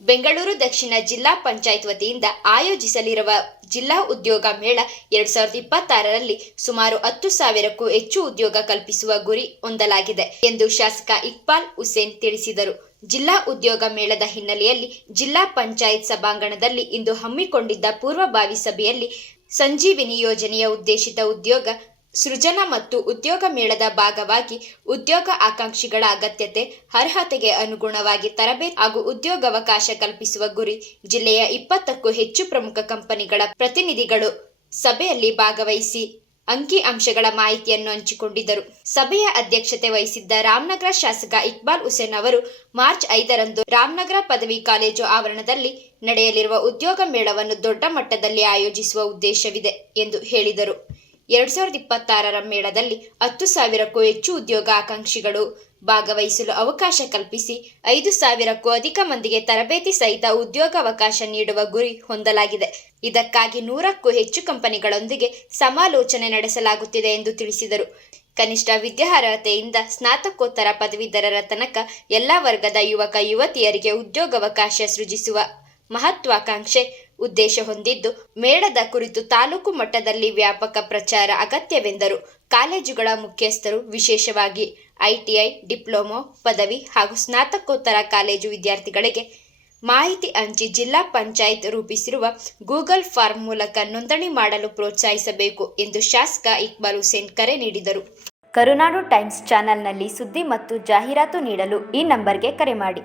ಬೆಂಗಳೂರು ದಕ್ಷಿಣ ಜಿಲ್ಲಾ ಪಂಚಾಯತ್ ವತಿಯಿಂದ ಆಯೋಜಿಸಲಿರುವ ಜಿಲ್ಲಾ ಉದ್ಯೋಗ ಮೇಳ 2026ರಲ್ಲಿ ಸುಮಾರು 10,000ಕ್ಕೂ ಹೆಚ್ಚು ಉದ್ಯೋಗ ಕಲ್ಪಿಸುವ ಗುರಿ ಹೊಂದಲಾಗಿದೆ ಎಂದು ಶಾಸಕ ಇಕ್ಬಾಲ್ ಹುಸೇನ್ ತಿಳಿಸಿದರು. ಜಿಲ್ಲಾ ಉದ್ಯೋಗ ಮೇಳದ ಹಿನ್ನೆಲೆಯಲ್ಲಿ ಜಿಲ್ಲಾ ಪಂಚಾಯತ್ ಸಭಾಂಗಣದಲ್ಲಿ ಇಂದು ಹಮ್ಮಿಕೊಂಡಿದ್ದ ಪೂರ್ವಭಾವಿ ಸಭೆಯಲ್ಲಿ ಸಂಜೀವಿನಿ ಯೋಜನೆಯ ಉದ್ದೇಶಿತ ಉದ್ಯೋಗ ಸೃಜನ ಮತ್ತು ಉದ್ಯೋಗ ಮೇಳದ ಭಾಗವಾಗಿ ಉದ್ಯೋಗ ಆಕಾಂಕ್ಷಿಗಳ ಅಗತ್ಯತೆ, ಅರ್ಹತೆಗೆ ಅನುಗುಣವಾಗಿ ತರಬೇತಿ ಹಾಗೂ ಉದ್ಯೋಗಾವಕಾಶ ಕಲ್ಪಿಸುವ ಗುರಿ ಜಿಲ್ಲೆಯ 20ಕ್ಕೂ ಹೆಚ್ಚು ಪ್ರಮುಖ ಕಂಪನಿಗಳ ಪ್ರತಿನಿಧಿಗಳು ಸಭೆಯಲ್ಲಿ ಭಾಗವಹಿಸಿ ಅಂಕಿ-ಅಂಶಗಳ ಮಾಹಿತಿಯನ್ನು ಹಂಚಿಕೊಂಡಿದ್ದರು. ಸಭೆಯ ಅಧ್ಯಕ್ಷತೆ ವಹಿಸಿದ್ದ ರಾಮನಗರ ಶಾಸಕ ಇಕ್ಬಾಲ್ ಹುಸೇನ್ ಅವರು ಮಾರ್ಚ್ 5ರಂದು ರಾಮನಗರ ಪದವಿ ಕಾಲೇಜು ಆವರಣದಲ್ಲಿ ನಡೆಯಲಿರುವ ಉದ್ಯೋಗ ಮೇಳವನ್ನು ದೊಡ್ಡ ಮಟ್ಟದಲ್ಲಿ ಆಯೋಜಿಸುವ ಉದ್ದೇಶವಿದೆ ಎಂದು ಹೇಳಿದರು. 2026ರ ಮೇಳದಲ್ಲಿ 10,000ಕ್ಕೂ ಹೆಚ್ಚು ಉದ್ಯೋಗ ಆಕಾಂಕ್ಷಿಗಳು ಭಾಗವಹಿಸಲು ಅವಕಾಶ ಕಲ್ಪಿಸಿ 5,000ಕ್ಕೂ ಅಧಿಕ ಮಂದಿಗೆ ತರಬೇತಿ ಸಹಿತ ಉದ್ಯೋಗಾವಕಾಶ ನೀಡುವ ಗುರಿ ಹೊಂದಲಾಗಿದೆ. ಇದಕ್ಕಾಗಿ 100ಕ್ಕೂ ಹೆಚ್ಚು ಕಂಪನಿಗಳೊಂದಿಗೆ ಸಮಾಲೋಚನೆ ನಡೆಸಲಾಗುತ್ತಿದೆ ಎಂದು ತಿಳಿಸಿದರು. ಕನಿಷ್ಠ ವಿದ್ಯಾರ್ಹತೆಯಿಂದ ಸ್ನಾತಕೋತ್ತರ ಪದವೀಧರರ ತನಕ ಎಲ್ಲ ವರ್ಗದ ಯುವಕ ಯುವತಿಯರಿಗೆ ಉದ್ಯೋಗಾವಕಾಶ ಸೃಜಿಸುವ ಮಹತ್ವಾಕಾಂಕ್ಷೆ ಉದ್ದೇಶ ಹೊಂದಿದ್ದು, ಮೇಳದ ಕುರಿತು ತಾಲೂಕು ಮಟ್ಟದಲ್ಲಿ ವ್ಯಾಪಕ ಪ್ರಚಾರ ಅಗತ್ಯವೆಂದರು. ಕಾಲೇಜುಗಳ ಮುಖ್ಯಸ್ಥರು, ವಿಶೇಷವಾಗಿ ಐಟಿಐ, ಡಿಪ್ಲೊಮೊ, ಪದವಿ ಹಾಗೂ ಸ್ನಾತಕೋತ್ತರ ಕಾಲೇಜು ವಿದ್ಯಾರ್ಥಿಗಳಿಗೆ ಮಾಹಿತಿ ಹಂಚಿ ಜಿಲ್ಲಾ ಪಂಚಾಯತ್ ರೂಪಿಸಿರುವ ಗೂಗಲ್ ಫಾರ್ಮ್ ಮೂಲಕ ನೋಂದಣಿ ಮಾಡಲು ಪ್ರೋತ್ಸಾಹಿಸಬೇಕು ಎಂದು ಶಾಸಕ ಇಕ್ಬಾಲ್ ಹುಸೇನ್ ಕರೆ ನೀಡಿದರು. ಕರುನಾಡು ಟೈಮ್ಸ್ ಚಾನೆಲ್ನಲ್ಲಿ ಸುದ್ದಿ ಮತ್ತು ಜಾಹೀರಾತು ನೀಡಲು ಈ ನಂಬರ್ಗೆ ಕರೆ ಮಾಡಿ.